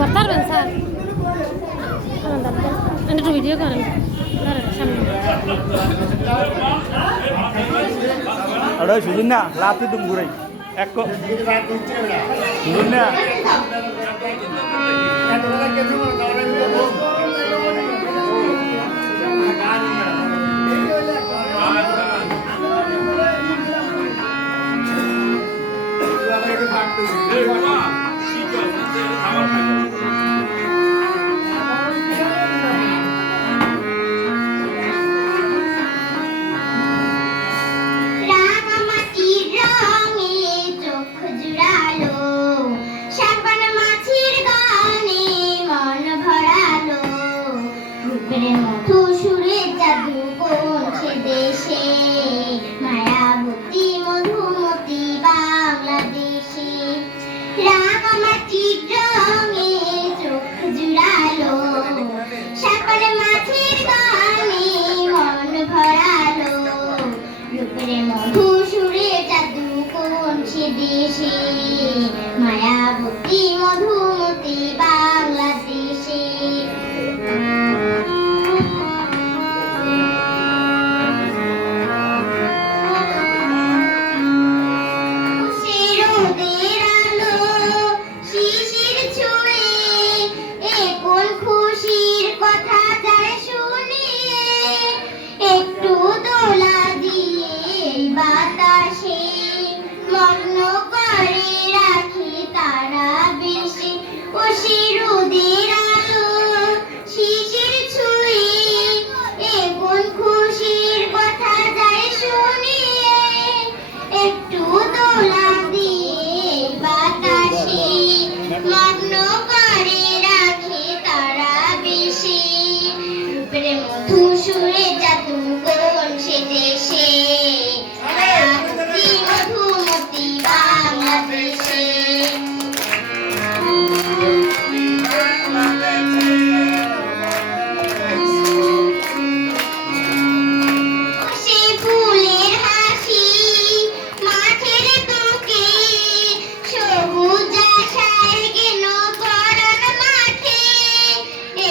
করতে পারবেন স্যার একটু ভিডিও করেন সামনে সুজন না লাতি তুমি ঘুরাই এক সুজন না মায়াবতী মধুমতি বাংলাদেশে সুরে জাদু কোন সে দেশে মায়াবতী মধুমতি বাংলাদেশে সে ফুলের হাসি মাঠের বুকে সবুজ আশায় গেল পরাণ মাঠে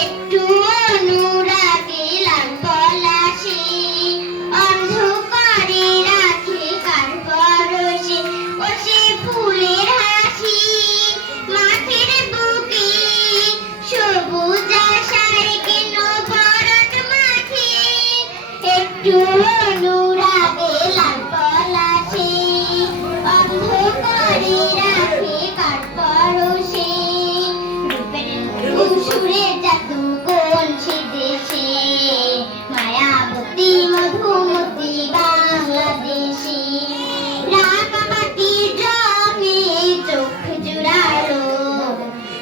একটু অনুরাগে লাল পলাশে অন্ধকারে রাখে কার পরশে ও সে ফুলের হাসি মাঠের বুকে সবুজ আশায় গেল পরাণ মাঠে একটু অনুরাগে লাল পলাশে অন্ধকারে রাখে কার পরশে রূপের সুরে জাদু কোন সে দেশে মায়াবতী মধুমতি বাংলাদেশে রাঙামাটির রঙে চোখ জুড়ালো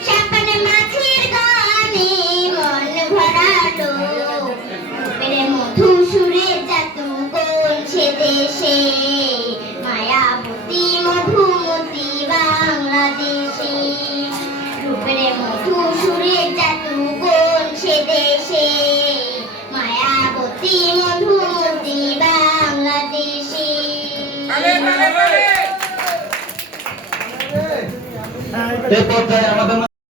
সাপান মাছের গানে মন ভরালো রূপের মধু সুরে জাদু কোন সে দেশে মায়াবতী মধুমতি বাংলাদেশে রূপের মধু সুরে জাদু কোন সে দেশে মায়াবতী মধুমতি বাংলাদেশে এই পর্যায়ে আমাদের